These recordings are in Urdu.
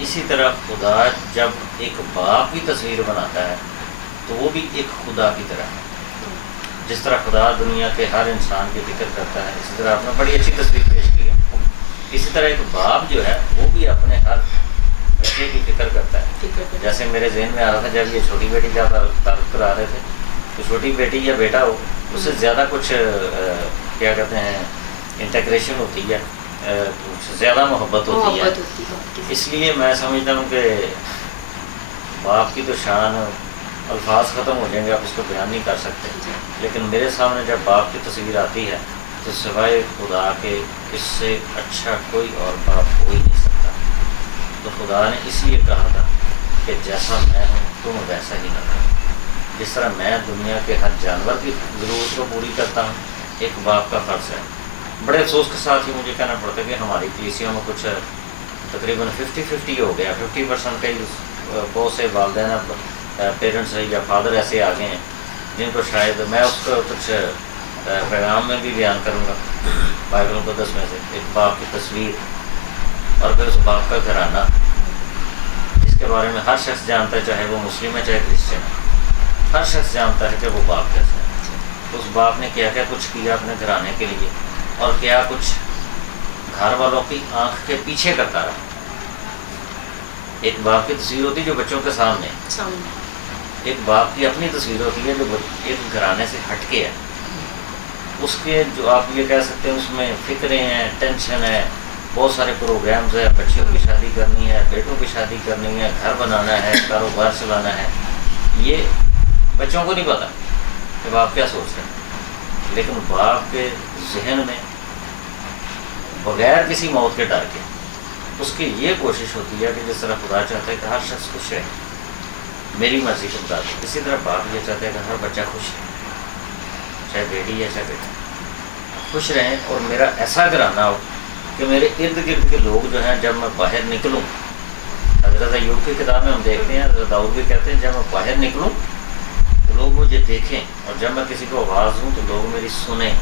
اسی طرح خدا جب ایک باپ کی تصویر بناتا ہے تو وہ بھی ایک خدا کی طرح ہے. جس طرح خدا دنیا کے ہر انسان کی فکر کرتا ہے، اسی طرح آپ نے بڑی اچھی تصویر پیش کی ہے. اسی طرح ایک باپ جو ہے وہ بھی اپنے ہر بچے کی فکر کرتا ہے. جیسے میرے ذہن میں آ رہا تھا جب یہ چھوٹی بیٹی کا تعارف کرا رہے تھے، تو چھوٹی بیٹی یا بیٹا ہو اس سے زیادہ کچھ کیا کہتے ہیں انٹیگریشن ہوتی ہے، زیادہ محبت ہوتی ہے. اس لیے میں سمجھتا ہوں کہ باپ کی تو شان الفاظ ختم ہو جائیں گے، آپ اس کو بیان نہیں کر سکتے. لیکن میرے سامنے جب باپ کی تصویر آتی ہے تو سوائے خدا کے اس سے اچھا کوئی اور باپ ہو ہی نہیں سکتا. تو خدا نے اس لیے کہا تھا کہ جیسا میں ہوں تم ویسا ہی نہ کرو. جس طرح میں دنیا کے ہر جانور کی ضرورت کو پوری کرتا ہوں، ایک باپ کا فرض ہے. بڑے افسوس کے ساتھ ہی مجھے کہنا پڑتا ہے کہ ہماری کلیسیوں میں کچھ تقریباً 50-50 ہو گیا. 50% کئی بہت سے والدین پیرنٹس یا فادر ایسے آ گئے ہیں جن کو شاید میں اس کو کچھ پیغام میں بھی بیان کروں گا بائبل مقدس میں سے. ایک باپ کی تصویر اور پھر اس باپ کا گھرانہ جس کے بارے میں ہر شخص جانتا ہے، چاہے وہ مسلم ہے چاہے کرسچن ہے. ہر شخص جانتا ہے کہ وہ باپ کیسا ہے. اس باپ نے کیا کیا کچھ کیا اپنے گھرانے کے لیے، اور کیا کچھ گھر والوں کی آنکھ کے پیچھے کرتا رہا. ایک باپ کی تصویر ہوتی ہے جو بچوں کے سامنے، ایک باپ کی اپنی تصویر ہوتی ہے جو ایک گھرانے سے ہٹ کے ہے. اس کے جو آپ یہ کہہ سکتے ہیں اس میں فکریں ہیں، ٹینشن ہے، بہت سارے پروگرامز ہیں. بچیوں کی شادی کرنی ہے، بیٹوں کی شادی کرنی ہے، گھر بنانا ہے، کاروبار چلانا ہے. یہ بچوں کو نہیں پتا کہ باپ کیا سوچ رہے ہیں. لیکن باپ کے ذہن میں بغیر کسی موت کے ڈر کے اس کی یہ کوشش ہوتی ہے کہ جس طرح خدا چاہتا ہے کہ ہر شخص خوش رہے میری مرضی کے مطابق، اسی طرح باپ یہ چاہتا ہے کہ ہر بچہ خوش رہے، چاہے بیٹی یا چاہے بیٹا خوش رہیں. اور میرا ایسا گھرانہ ہو کہ میرے ارد گرد کے لوگ جو ہیں جب میں باہر نکلوں، حضرت ایوب کی کتاب میں ہم دیکھتے ہیں، حضرت داؤد بھی کہتے ہیں جب میں باہر نکلوں تو لوگ مجھے دیکھیں، اور جب میں کسی کو آواز دوں تو لوگ میری سنیں.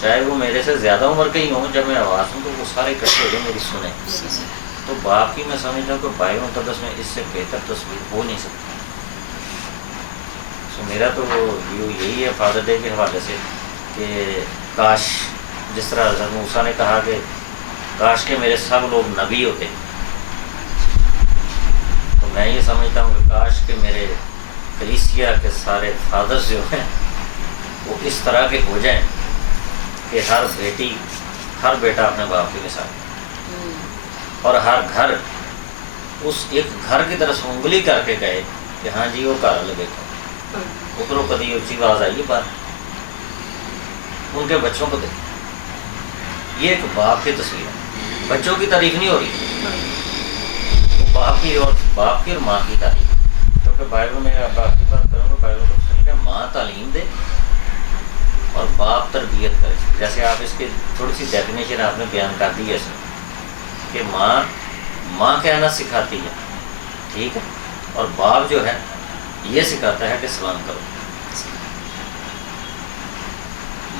چاہے وہ میرے سے زیادہ عمر کے ہی ہوں، جب میں آواز دوں تو وہ سارے اکٹھے ہو جائیں میری سنیں. تو باپ کی میں سمجھتا ہوں کہ بائبل مقدس میں اس سے بہتر تصویر ہو نہیں سکتی. سو میرا تو ویو یہی ہے فادر ڈے کے حوالے سے کہ کاش جس طرح حضرت موسیٰ نے کہا کہ کاش کہ میرے سب لوگ نبی ہوتے، تو میں یہ سمجھتا ہوں کہ کاش کہ میرے کلیسیا کے سارے فادرز جو ہیں وہ اس طرح کے ہو جائیں کہ ہر بیٹی ہر بیٹا اپنے باپ کی مثال، اور ہر گھر اس ایک گھر کی طرف انگلی کر کے کہے کہ ہاں جی وہ گھر لگے گا، اترو کدی اونچی آواز آئیے پر ان کے بچوں کو دیکھیں. یہ ایک باپ کی تصویر ہے. بچوں کی تعریف نہیں ہو رہی، وہ باپ کی اور ماں کی تعریف. کیونکہ بائبل میں باپ کی بات کروں گا، بائبل کو سن کے ماں تعلیم دے اور باپ تربیت کرے. جیسے آپ اس کی تھوڑی سی ڈیفینیشن آپ نے بیان کر دی ہے اس میں کہ ماں کہنا سکھاتی ہے، ٹھیک ہے، اور باپ جو ہے یہ سکھاتا ہے کہ سلام کرو.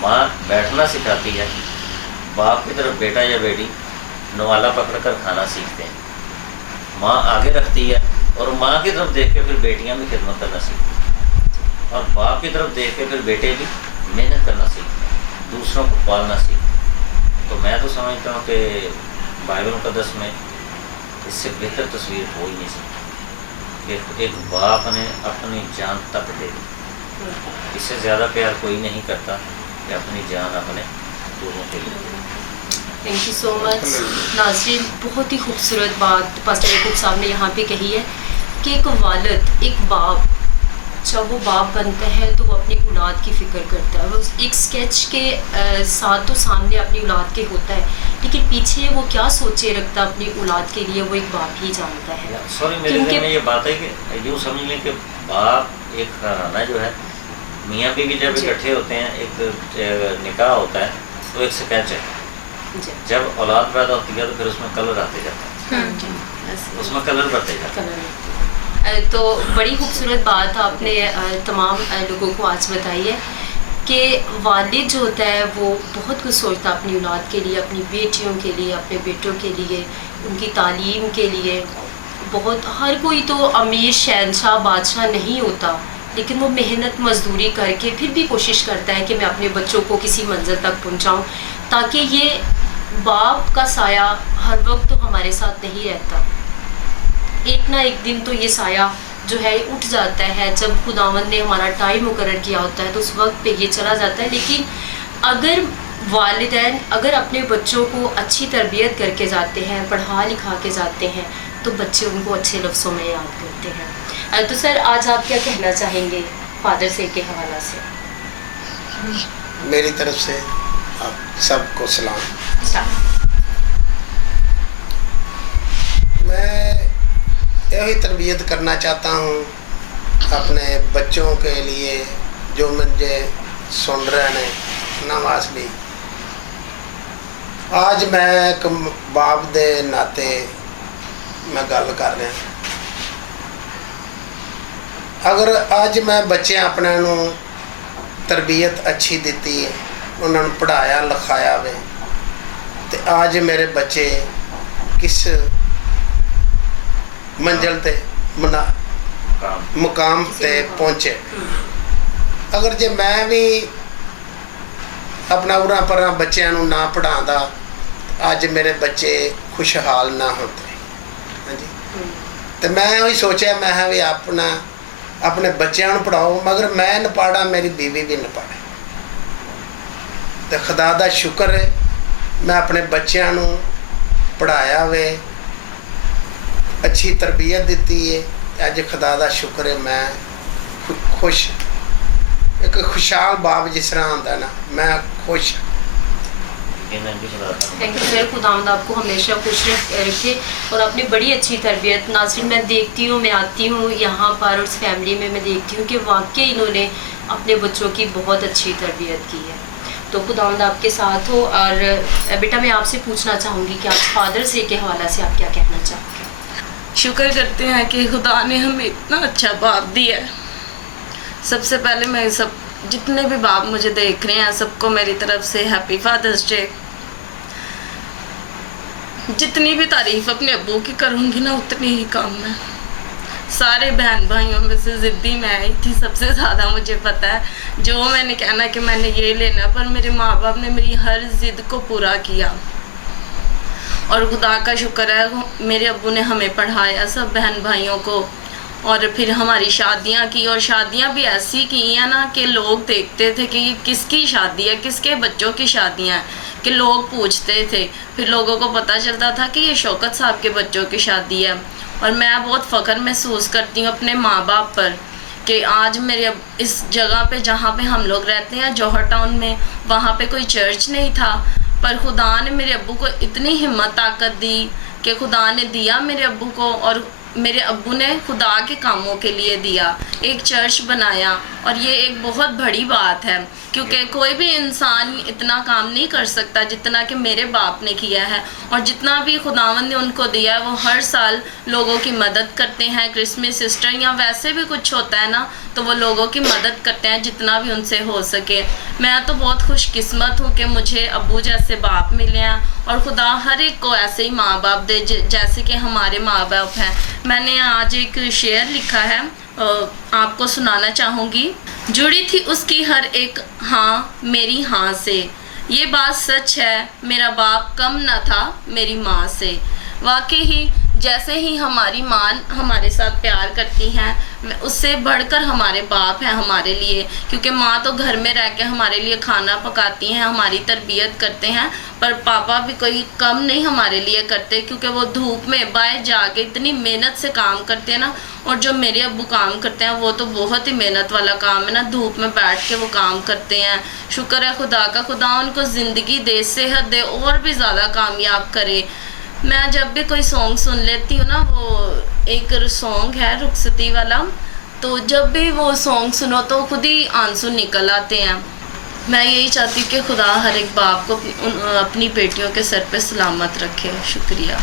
ماں بیٹھنا سکھاتی ہے، باپ کی طرف بیٹا یا بیٹی نوالا پکڑ کر کھانا سیکھتے ہیں. ماں آگے رکھتی ہے اور ماں کی طرف دیکھ کے پھر بیٹیاں بھی خدمت کرنا سیکھتی ہیں، اور باپ کی طرف دیکھ کے پھر بیٹے بھی محنت کرنا سیکھتے ہیں، دوسروں کو پالنا سیکھتے ہیں. تو میں تو سمجھتا ہوں کہ بائبل مقدس میں اس سے بہتر تصویر ہو ہی نہیں سکتی کہ ایک باپ نے اپنی جان تک دے دی. اس سے زیادہ پیار کوئی نہیں کرتا کہ اپنی جان اپنے دونوں کے لیے. تھینک یو سو مچ. ناظرین، بہت ہی خوبصورت بات پاسٹر یعقوب صاحب نے یہاں پہ کہی ہے کہ ایک والد، ایک باپ جب وہ باپ بنتا ہے تو وہ اپنی اولاد کی فکر کرتا ہے. وہ ایک سکیچ کے ساتھ تو سامنے اپنی اولاد کے ہوتا ہے، لیکن پیچھے وہ کیا سوچے رکھتا اپنی اولاد کے لیے وہ ایک باپ ہی جانتا ہے. سوری میرے ذہن میں یہ بات ہے کہ یوں سمجھ لیں کہ باپ ایک گھرانہ جو ہے، میاں بیوی جب اکٹھے ہوتے ہیں، ایک نکاح ہوتا ہے تو ایک سکیچ ہے. جب اولاد پیدا ہوتی ہے تو پھر اس میں کلر آتے جاتے ہیں، اس میں کلر بڑھتے جاتے ہیں. تو بڑی خوبصورت بات آپ نے تمام لوگوں کو آج بتائی ہے کہ والد جو ہوتا ہے وہ بہت کچھ سوچتا ہے اپنی اولاد کے لیے، اپنی بیٹیوں کے لیے، اپنے بیٹوں کے لیے، ان کی تعلیم کے لیے. بہت ہر کوئی تو امیر شہنشاہ بادشاہ نہیں ہوتا، لیکن وہ محنت مزدوری کر کے پھر بھی کوشش کرتا ہے کہ میں اپنے بچوں کو کسی منزل تک پہنچاؤں، تاکہ یہ باپ کا سایہ ہر وقت تو ہمارے ساتھ نہیں رہتا. ایک نہ ایک دن تو یہ سایہ جو ہے اٹھ جاتا ہے. جب خداوند نے ہمارا ٹائم مقرر کیا ہوتا ہے تو اس وقت پہ یہ چلا جاتا ہے. لیکن اگر والدین اگر اپنے بچوں کو اچھی تربیت کر کے جاتے ہیں، پڑھا لکھا کے جاتے ہیں، تو بچے ان کو اچھے لفظوں میں یاد کرتے ہیں. تو سر آج آپ کیا کہنا چاہیں گے فادرس ڈے کے حوالہ سے؟ میری طرف سے آپ سب کو سلام. میں یہی تربیت کرنا چاہتا ہوں اپنے بچوں کے لیے جو مجھے سن رہے ہیں نواز بھی. آج میں ایک باپ دے ناتے میں گل کر رہا. اگر اج میں بچے اپنے نو تربیت اچھی دیتی ہے، انہوں نے پڑھایا لکھایا وے، تو آج میرے بچے کس منزل تے مقام تے پہنچے. اگر جے میں بھی اپنا اُراں پراں بچیاں نو نہ پڑھاں اج میرے بچے خوشحال نہ ہوتے. ہاں جی، تو میں وہی سوچا میں بھی اپنے بچیاں نو پڑھاؤ، مگر میں نہ پڑھا میری بیوی بھی نہ پڑھے. تو خدا دا شکر ہے میں اپنے بچیاں نو پڑھایا وے، اچھی تربیت دیتی ہے. اج خدا دا شکر ہے میں خوش، ایک خوشحال باپ جس طرح آتا نا، میں خوش. Thank you sir. خداوند آپ کو ہمیشہ خوش رکھے اور اپنی بڑی اچھی تربیت. ناظرین میں دیکھتی ہوں، میں آتی ہوں یہاں پر اس فیملی میں دیکھتی ہوں کہ واقعی انہوں نے اپنے بچوں کی بہت اچھی تربیت کی ہے. تو خداوند آپ کے ساتھ ہو. اور بیٹا میں آپ سے پوچھنا چاہوں گی کہ آج فادرس ڈے کے حوالے سے آپ کیا کہنا چاہتے ہیں؟ شکر کرتے ہیں کہ خدا نے ہمیں اتنا اچھا باپ دیا ہے. سب سے پہلے میں جتنے بھی باپ مجھے دیکھ رہے ہیں سب کو میری طرف سے ہیپی فادرس ڈے. جتنی بھی تعریف اپنے ابو کی کروں گی نا اتنی ہی کم ہے. سارے بہن بھائیوں میں سے ضدی میں ہی تھی سب سے زیادہ. مجھے پتہ ہے جو میں نے کہنا کہ میں نے یہ لینا، پر میرے ماں باپ نے میری ہر ضد کو پورا کیا. اور خدا کا شکر ہے میرے ابو نے ہمیں پڑھایا سب بہن بھائیوں کو، اور پھر ہماری شادیاں کی. اور شادیاں بھی ایسی کی ہیں نا کہ لوگ دیکھتے تھے کہ یہ کس کی شادی ہے، کس کے بچوں کی شادیاں ہیں، کہ لوگ پوچھتے تھے. پھر لوگوں کو پتہ چلتا تھا کہ یہ شوکت صاحب کے بچوں کی شادی ہے. اور میں بہت فخر محسوس کرتی ہوں اپنے ماں باپ پر کہ آج میرے اس جگہ پہ جہاں پہ ہم لوگ رہتے ہیں جوہر ٹاؤن میں، وہاں پہ کوئی چرچ نہیں تھا، پر خدا نے میرے ابو کو اتنی ہمت طاقت دی کہ خدا نے دیا میرے ابو کو. اور میرے ابو نے خدا کے کاموں کے لیے دیا، ایک چرچ بنایا. اور یہ ایک بہت بڑی بات ہے کیونکہ کوئی بھی انسان اتنا کام نہیں کر سکتا جتنا کہ میرے باپ نے کیا ہے. اور جتنا بھی خداوند نے ان کو دیا ہے وہ ہر سال لوگوں کی مدد کرتے ہیں. کرسمس سسٹر یا ویسے بھی کچھ ہوتا ہے نا تو وہ لوگوں کی مدد کرتے ہیں جتنا بھی ان سے ہو سکے. میں تو بہت خوش قسمت ہوں کہ مجھے ابو جیسے باپ ملے ہیں، اور خدا ہر ایک کو ایسے ہی ماں باپ دے جیسے کہ ہمارے ماں باپ ہیں. میں نے آج ایک شعر لکھا ہے، آپ کو سنانا چاہوں گی. جڑی تھی اس کی ہر ایک ہاں میری ہاں سے، یہ بات سچ ہے میرا باپ کم نہ تھا میری ماں سے. واقعی ہی جیسے ہی ہماری ماں ہمارے ساتھ پیار کرتی ہیں اس سے بڑھ کر ہمارے باپ ہیں ہمارے لیے، کیونکہ ماں تو گھر میں رہ کے ہمارے لیے کھانا پکاتی ہیں، ہماری تربیت کرتے ہیں، پر پاپا بھی کوئی کم نہیں ہمارے لیے کرتے، کیونکہ وہ دھوپ میں باہر جا کے اتنی محنت سے کام کرتے ہیں نا. اور جو میرے ابو کام کرتے ہیں وہ تو بہت ہی محنت والا کام ہے نا، دھوپ میں بیٹھ کے وہ کام کرتے ہیں. شکر ہے خدا کا، خدا ان کو زندگی دے، صحت دے، اور بھی زیادہ کامیاب کرے. میں جب بھی کوئی سانگ سن لیتی ہوں نا، وہ ایک سانگ ہے رخصتی والا، تو جب بھی وہ سانگ سنو تو خود ہی آنسو نکل آتے ہیں. میں یہی چاہتی ہوں کہ خدا ہر ایک باپ کو اپنی بیٹیوں کے سر پہ سلامت رکھے. شکریہ.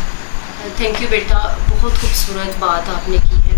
تھینک یو بیٹا، بہت خوبصورت بات آپ نے کی ہے.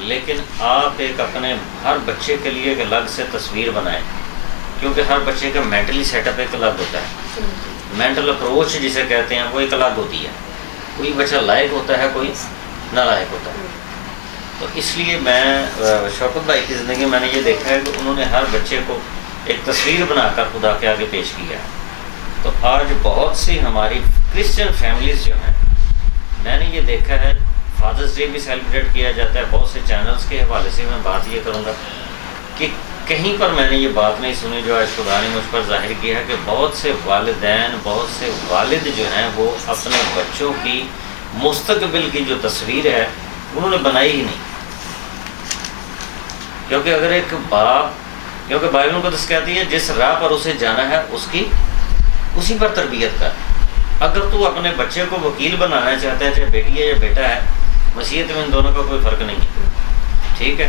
لیکن آپ ایک اپنے ہر بچے کے لیے ایک الگ سے تصویر بنائیں، کیونکہ ہر بچے کا مینٹلی سیٹ اپ ایک الگ ہوتا ہے، مینٹل اپروچ جسے کہتے ہیں وہ ایک الگ ہوتی ہے، کوئی بچہ لائق ہوتا ہے کوئی نالائق ہوتا ہے۔ تو اس لیے میں شوکت بھائی کی زندگی میں نے یہ دیکھا ہے کہ انہوں نے ہر بچے کو ایک تصویر بنا کر خدا کے آگے پیش کیا ہے۔ تو آج بہت سی ہماری کرسچن فیملیز جو ہیں، میں نے یہ دیکھا ہے فادرز ڈے بھی سیلیبریٹ کیا جاتا ہے، بہت سے چینلز کے حوالے سے میں بات یہ کروں گا کہ کہیں پر میں نے یہ بات نہیں سنی جو آج خدا نے مجھ پر ظاہر کیا ہے کہ بہت سے والدین، بہت سے والد جو ہیں وہ اپنے بچوں کی مستقبل کی جو تصویر ہے انہوں نے بنائی ہی نہیں۔ کیونکہ اگر ایک باپ، کیونکہ بائبل مقدس کہتی ہے جس راہ پر اسے جانا ہے اس کی اسی پر تربیت کر۔ اگر تو اپنے بچے کو وکیل بنانا چاہتا ہے، چاہے بیٹی ہے یا بیٹا ہے، مسیحیت میں ان دونوں کا کوئی فرق نہیں ہے، ٹھیک ہے؟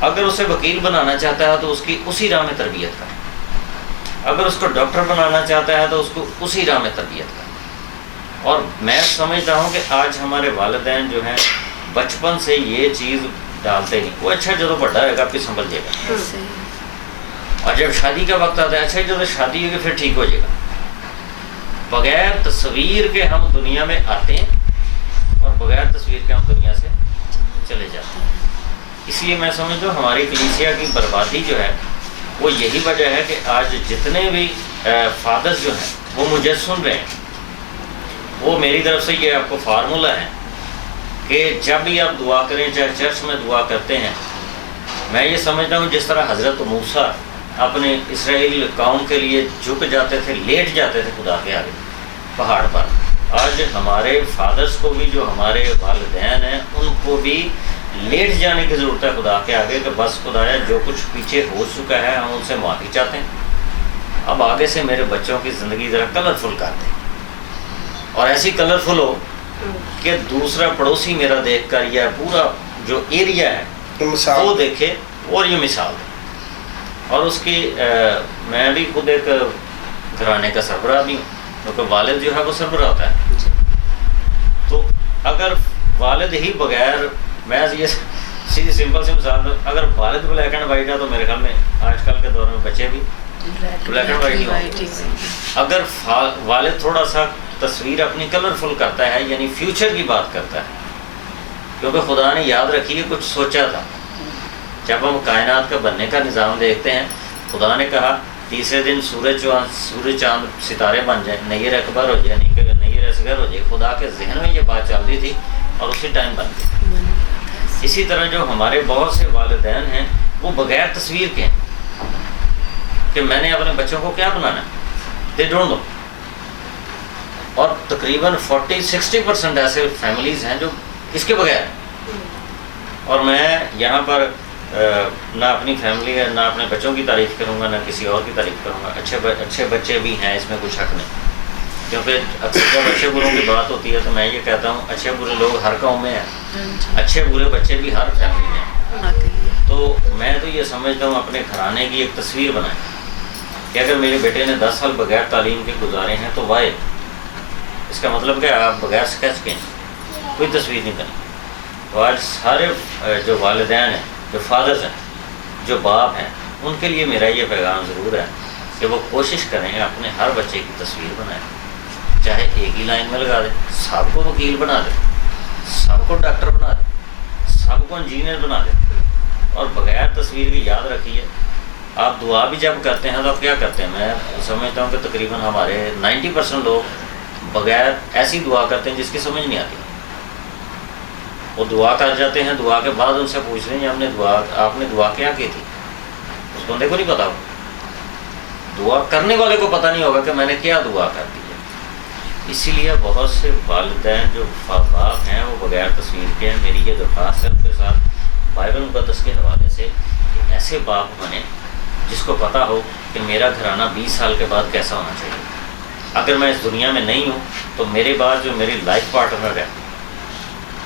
اگر اسے وکیل بنانا چاہتا ہے تو اس کی اسی راہ میں تربیت کر، اگر اس کو ڈاکٹر بنانا چاہتا ہے تو اس کو اسی راہ میں تربیت کر۔ اور میں سمجھتا ہوں کہ آج ہمارے والدین جو ہیں بچپن سے یہ چیز ڈالتے نہیں، وہ اچھا جب بڑا ہوگا پھر سنبھل جائے گا، اور جب شادی کا وقت آتا ہے اچھا جب شادی ہوگی پھر ٹھیک ہو جائے گا۔ بغیر تصویر کے ہم دنیا میں آتے ہیں اور بغیر تصویر کے ہم دنیا سے چلے جاتے ہیں۔ اس لیے میں سمجھتا ہوں ہماری کلیسیا کی بربادی جو ہے وہ یہی وجہ ہے کہ آج جتنے بھی فادرز جو ہیں وہ مجھے سن رہے ہیں، وہ میری طرف سے یہ آپ کو فارمولہ ہے کہ جب بھی آپ دعا کریں، چاہے چرچ میں دعا کرتے ہیں، میں یہ سمجھتا ہوں جس طرح حضرت موسیٰ اپنے اسرائیل قوم کے لیے جھک جاتے تھے، لیٹ جاتے تھے خدا کے آگے پہاڑ پر، آج ہمارے فادرز کو بھی، جو ہمارے والدین ہیں، ان کو بھی لیٹ جانے کی ضرورت ہے خدا کے آگے کہ بس خدایا جو کچھ پیچھے ہو چکا ہے ہم ان سے معافی چاہتے ہیں، اب آگے سے میرے بچوں کی زندگی ذرا کلرفل کر دیں، اور ایسی کلرفل ہو کہ دوسرا پڑوسی میرا دیکھ کر یا پورا جو ایریا ہے وہ دیکھے اور یہ مثال دے۔ اور اس کی میں بھی خود ایک گھرانے کا سربراہ بھی ہوں، کیونکہ والد جو ہے وہ سربراہ ہوتا ہے، تو اگر والد ہی بغیر، میں یہ سیدھی سمپل سی مثال دوں، اگر والد بلیک اینڈ وائٹ ہے تو میرے خیال میں آج کل کے دور میں بچے بھی بلیک اینڈ وائٹ ہی ہوں۔ اگر والد تھوڑا سا تصویر اپنی کلرفل کرتا ہے، یعنی فیوچر کی بات کرتا ہے، کیونکہ خدا نے یاد رکھیے کچھ سوچا تھا۔ جب ہم کائنات کا بننے کا نظام دیکھتے ہیں، خدا نے کہا تیسرے دن سورج چاند ستارے بن جائیں، نیر اکبر ہو جائے، نیر اصغر ہو جائے، خدا کے ذہن میں یہ بات چل رہی تھی اور اسی ٹائم بن گئی۔ اسی طرح جو ہمارے بہت سے والدین ہیں وہ بغیر تصویر کے ہیں کہ میں نے اپنے بچوں کو کیا بنانا ہے، دے ڈونٹ نو۔ اور تقریباً 40-60% ایسے فیملیز ہیں جو اس کے بغیر ہیں۔ اور میں یہاں پر نہ اپنی فیملی ہے، نہ اپنے بچوں کی تعریف کروں گا، نہ کسی اور کی تعریف کروں گا۔ اچھے بچے بھی ہیں، اس میں کوئی شک نہیں، کیونکہ اکثر جب اچھے بروں کی بات ہوتی ہے تو میں یہ کہتا ہوں اچھے برے لوگ ہر قوم میں ہیں، اچھے برے بچے بھی ہر فیملی میں ہیں۔ تو میں تو یہ سمجھتا ہوں اپنے گھرانے کی ایک تصویر بنائیں کہ اگر میرے بیٹے نے 10 سال بغیر تعلیم کے گزارے ہیں تو وائی، اس کا مطلب کہ آپ بغیر اسکیچ کے کوئی تصویر نہیں بنی۔ تو آج سارے جو والدین ہیں، جو فادرز ہیں، جو باپ ہیں، ان کے لیے میرا یہ پیغام ضرور ہے کہ وہ کوشش کریں اپنے ہر بچے کی تصویر بنائیں، چاہے ایک ہی لائن میں لگا دیں، سب کو وکیل بنا دیں، سب کو ڈاکٹر بنا دیں، سب کو انجینئر بنا دیں، اور بغیر تصویر کی یاد رکھیے آپ دعا بھی جب کرتے ہیں تو آپ کیا کرتے ہیں، میں سمجھتا ہوں کہ تقریباً ہمارے 90% لوگ بغیر ایسی دعا کرتے ہیں جس کی سمجھ نہیں آتی۔ وہ دعا کر جاتے ہیں، دعا کے بعد ان سے پوچھ رہے ہیں آپ نے دعا کیا کی تھی، اس بندے کو نہیں پتا ہوگا، دعا کرنے والے کو پتہ نہیں ہوگا کہ میں نے کیا دعا کر دی ہے۔ اسی لیے بہت سے والدین جو باپ ہیں وہ بغیر تصویر کے ہیں۔ میری یہ درخواست ہے ان کے ساتھ بائبل مقدس کے حوالے سے کہ ایسے باپ بنے جس کو پتہ ہو کہ میرا گھرانہ 20 سال کے بعد کیسا ہونا چاہیے۔ اگر میں اس دنیا میں نہیں ہوں تو میرے بعد جو میری لائف پارٹنر ہے،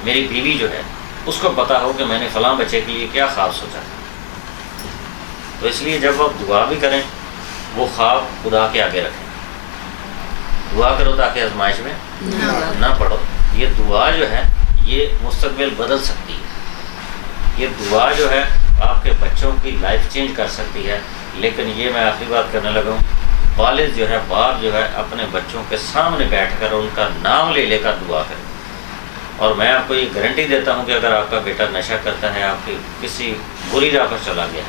میری بیوی جو ہے، اس کو پتہ ہو کہ میں نے فلاں بچے کے لیے کیا خواب سوچا تھا۔ تو اس لیے جب آپ دعا بھی کریں وہ خواب خدا کے آگے رکھیں۔ دعا کرو تاکہ آزمائش میں نہ پڑو۔ یہ دعا جو ہے یہ مستقبل بدل سکتی ہے۔ یہ دعا جو ہے آپ کے بچوں کی لائف چینج کر سکتی ہے. لیکن یہ میں آخری بات کرنے لگا ہوں، والد جو ہے، باپ جو ہے، اپنے بچوں کے سامنے بیٹھ کر ان کا نام لے کر دعا کرے. اور میں آپ کو یہ گارنٹی دیتا ہوں کہ اگر آپ کا بیٹا نشہ کرتا ہے، آپ کی کسی بری راہ پر چلا گیا،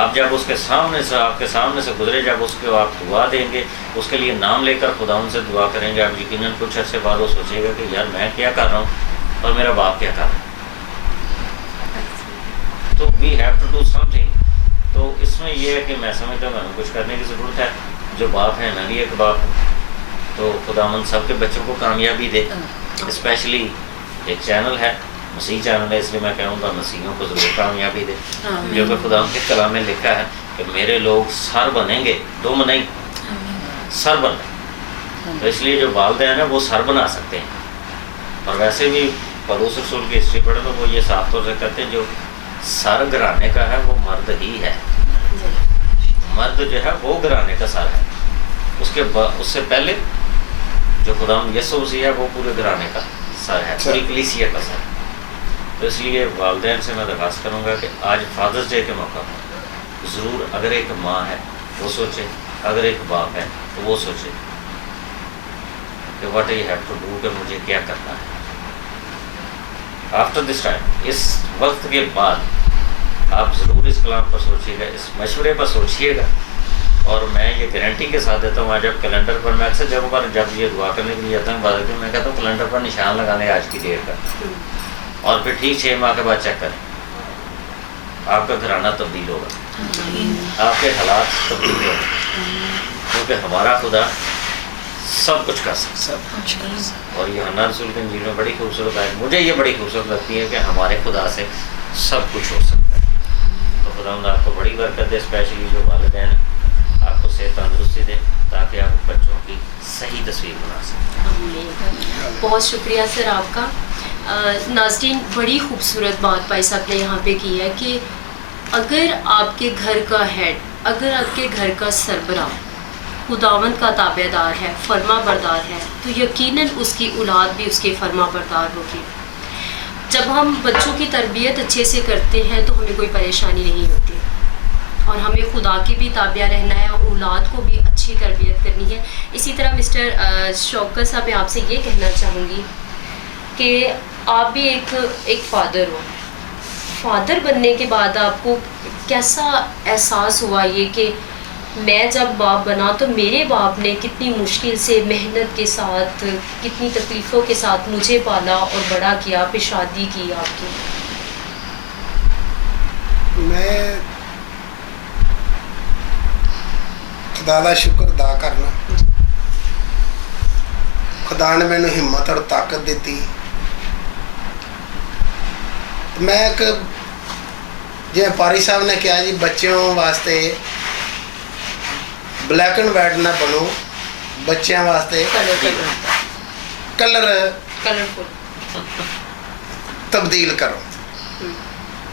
آپ جب اس کے سامنے سے، آپ کے سامنے سے گزرے، جب اس کو آپ دعا دیں گے، اس کے لیے نام لے کر خدا ان سے دعا کریں گے، آپ یقیناً کچھ عرصے بعد وہ سوچے گا کہ یار میں کیا کر رہا ہوں اور میرا باپ کیا کر رہا ہے. تو we have to do something. تو اس میں یہ ہے کہ میں سمجھتا ہوں ہمیں کچھ کرنے کی ضرورت ہے. جو باپ ہے، میں بھی ایک باپ ہوں، تو خداوند سب کے بچوں کو کامیابی دے. اسپیشلی ایک چینل ہے، مسیح چینل ہے، اس لیے میں کہوں گا مسیحوں کو ضرور کامیابی دے، جو کہ خدا کے کلام میں لکھا ہے کہ میرے لوگ سر بنیں گے، دم نہیں، سر بنیں. تو اس لیے جو والدین ہیں وہ سر بنا سکتے ہیں. اور ویسے بھی پولس رسول کی ہسٹری پڑھے تو وہ یہ صاف طور سے کہتے ہیں جو سر گرانے کا ہے وہ مرد ہی ہے. مرد جو ہے وہ گرانے کا سر ہے. اس سے پہلے جو خدا یسوع مسیح ہے وہ پورے گرانے کا سر ہے، پوری کلیسیا کا سر ہے. تو اس لیے والدین سے میں درخواست کروں گا کہ آج فادرس ڈے کے موقع پر ضرور، اگر ایک ماں ہے وہ سوچے، اگر ایک باپ ہے تو وہ سوچے کہ what you have to do, کہ مجھے کیا کرنا ہے آفٹر دس ٹائم. اس وقت کے بعد آپ ضرور اس کلام پر سوچیے گا، اس مشورے پر سوچیے گا. اور میں یہ گارنٹی کے ساتھ دیتا ہوں، آج جب کیلنڈر پر، میں اکثر جگہوں پر جب یہ دعا کرنے کے لیے جاتا ہوں بات میں کہتا ہوں کیلنڈر پر نشان لگا لیں آج کی ڈیٹ کا، اور پھر ٹھیک 6 ماہ کے بعد چیک کریں. آپ کا گھرانہ تبدیل ہوگا، آپ کے حالات تبدیل ہوگا، کیونکہ ہمارا خدا سب کچھ کر سکتا ہے. اور یہ یوحنا رسول کی انجیل میں بڑی خوبصورت ہے، مجھے یہ بڑی خوبصورت لگتی ہے کہ ہمارے خدا سے سب کچھ ہو سکتا ہے. تو خدا آپ کو بڑی برکت دے، اسپیشلی جو والدین ہیں، آپ کو صحت تندرستی دے تاکہ آپ بچوں کی صحیح تصویر بنا سکیں. بہت شکریہ سر آپ کا. ناظرین، بڑی خوبصورت بات بھائی صاحب نے یہاں پہ کی ہے کہ اگر آپ کے گھر کا ہیڈ، اگر آپ کے گھر کا سربراہ خداوند کا تابع دار ہے، فرما بردار ہے، تو یقیناً اس کی اولاد بھی اس کے فرما بردار ہوگی. جب ہم بچوں کی تربیت اچھے سے کرتے ہیں تو ہمیں کوئی پریشانی نہیں ہوتی، اور ہمیں خدا کی بھی تابع رہنا ہے، اور اولاد کو بھی اچھی تربیت کرنی ہے. اسی طرح مسٹر شوکت صاحب، میں آپ سے یہ کہنا چاہوں گی کہ آپ بھی ایک فادر ہو. فادر بننے کے بعد آپ کو کیسا احساس ہوا یہ کہ میں جب باپ بنا تو میرے باپ نے کتنی مشکل سے، محنت کے ساتھ، کتنی تکلیفوں کے ساتھ مجھے پالا اور بڑا کیا، پھر شادی کی آپ کی؟ میں خدا دا شکر ادا کرنا، خدا نے مینوں ہمت اور طاقت دیتی. میں ایک جی پاری صاحب نے کہا جی بچوں واسطے بلیک اینڈ وائٹ نہ بنو، بچیاں واسطے کلر تبدیل کرو.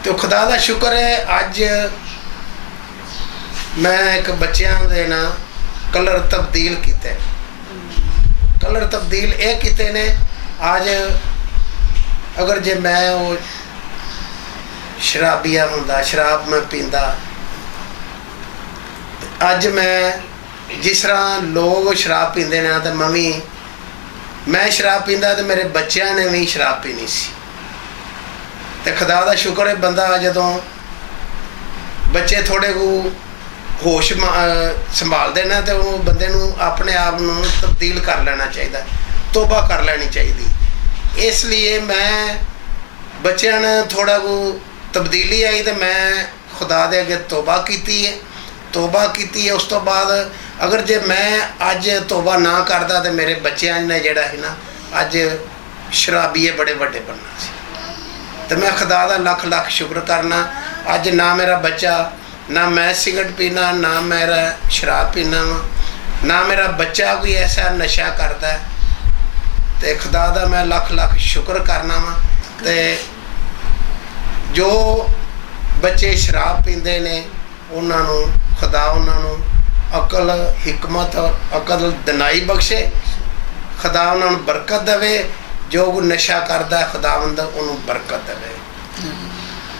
تو خدا دا شکر ہے اج میں ایک بچیاں دے نا کلر تبدیل کیتے. کلر تبدیل یہ کیتے نے اج اگر جے میں وہ شرابیا ہوندا، شراب میں پیندا، اج میں جس طرح لوگ شراب پیندے نے تو میں شراب پیندا تو میرے بچیاں نے بھی شراب پینی سی. تو خدا دا شکر ہے بندہ جدوں بچے تھوڑے کو ہوش سنبھالتے ہیں تو وہ بندے نو اپنے آپ نو تبدیل کر لینا چاہیے، توبہ کر لینی چاہیے. اس لیے میں بچیاں نے تھوڑا کو تبدیلی آئی تو میں خدا دے اگے توبہ کیتی ہے. اس تو بعد اگر جے میں اج توبہ نہ کردا تو میرے بچیاں نے جڑا ہے نا اج شرابیے بڑے بڑے بننا سی. تو میں خدا دا لکھ لکھ شکر کرنا اج نہ میرا بچہ، نہ میں سگرٹ پینا، نہ میرا شراب پینا، نہ میرا بچہ کوئی ایسا نشہ کرتا ہے. تو خدا دا میں لکھ لکھ شکر کرنا وا. تو جو بچے شراب پیندے نے انہاں نو خدا انہاں نو عقل، حکمت اور عقل دنائی بخشے. خدا انہاں نو برکت دے. جو کوئی نشہ کرتا ہے خداوند انہوں برکت دے.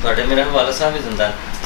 ਤੁਹਾਡੇ ਮੇਰੇ ਹਵਾਲਾ ਸਾਹਿਬ ਵੀ ਜ਼ਿੰਦਾ ਹੈ।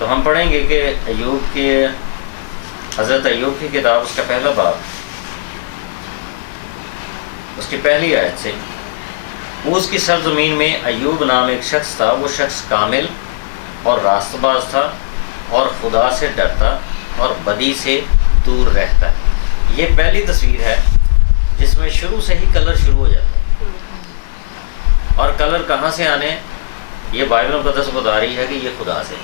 تو ہم پڑھیں گے کہ ایوب کے حضرت ایوب کی کتاب اس کا پہلا باب اس کی پہلی آیت سے، اس کی سرزمین میں ایوب نام ایک شخص تھا، وہ شخص کامل اور راست باز تھا اور خدا سے ڈرتا اور بدی سے دور رہتا ہے۔ یہ پہلی تصویر ہے جس میں شروع سے ہی کلر شروع ہو جاتا ہے، اور کلر کہاں سے آنے، یہ بائبل مقدس بتا رہی ہے کہ یہ خدا سے۔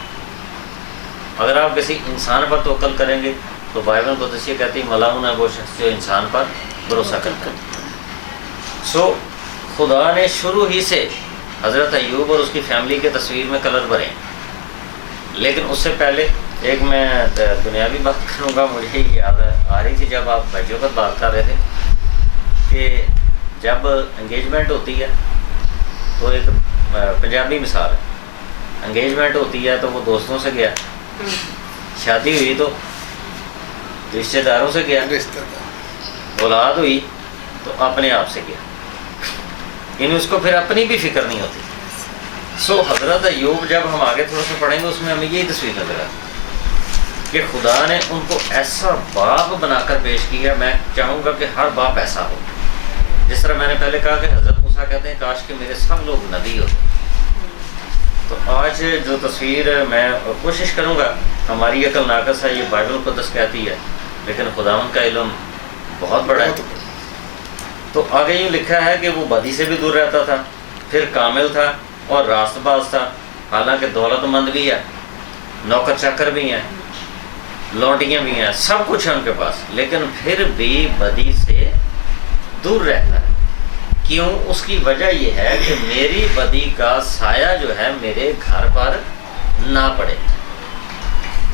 اگر آپ کسی انسان پر توکل کریں گے تو بائبل مقدس یہ کہتی ہے ملعون ہے وہ شخص جو انسان پر بھروسہ کرتا ہے۔ سو خدا نے شروع ہی سے حضرت ایوب اور اس کی فیملی کے تصویر میں کلر بھرے، لیکن اس سے پہلے ایک میں دنیاوی بات کروں گا۔ مجھے یاد آ رہی تھی جب آپ بچوں پر بات کر رہے تھے کہ جب انگیجمنٹ ہوتی ہے تو ایک پنجابی مثال ہے، انگیجمنٹ ہوتی ہے تو وہ دوستوں سے گیا، شادی ہوئی تو رشتہ داروں سے گیا، رشتہ دار اولاد ہوئی تو اپنے آپ سے گیا، یعنی اس کو پھر اپنی بھی فکر نہیں ہوتی۔ سو حضرت ایوب جب ہم آگے تھوڑا سا پڑھیں گے اس میں ہمیں یہی تصویر نظر آتی کہ خدا نے ان کو ایسا باپ بنا کر پیش کیا۔ میں چاہوں گا کہ ہر باپ ایسا ہو، جس طرح میں نے پہلے کہا کہ حضرت موسیٰ کہتے ہیں کاش کہ میرے سب لوگ نبی ہوتے۔ تو آج جو تصویر میں کوشش کروں گا، ہماری عقل ناقص ہے، یہ بائبل مقدس کہتی ہے، لیکن خداوند کا علم بہت بڑا ہے۔ تو آگے یوں لکھا ہے کہ وہ بدی سے بھی دور رہتا تھا، پھر کامل تھا اور راست باز تھا، حالانکہ دولت مند بھی ہے، نوکر چاکر بھی ہیں، لونڈیاں بھی ہیں، سب کچھ ہے ان کے پاس، لیکن پھر بھی بدی سے دور رہتا ہے۔ کیوں؟ اس کی وجہ یہ ہے کہ میری بدی کا سایہ جو ہے میرے گھر پر نہ پڑے،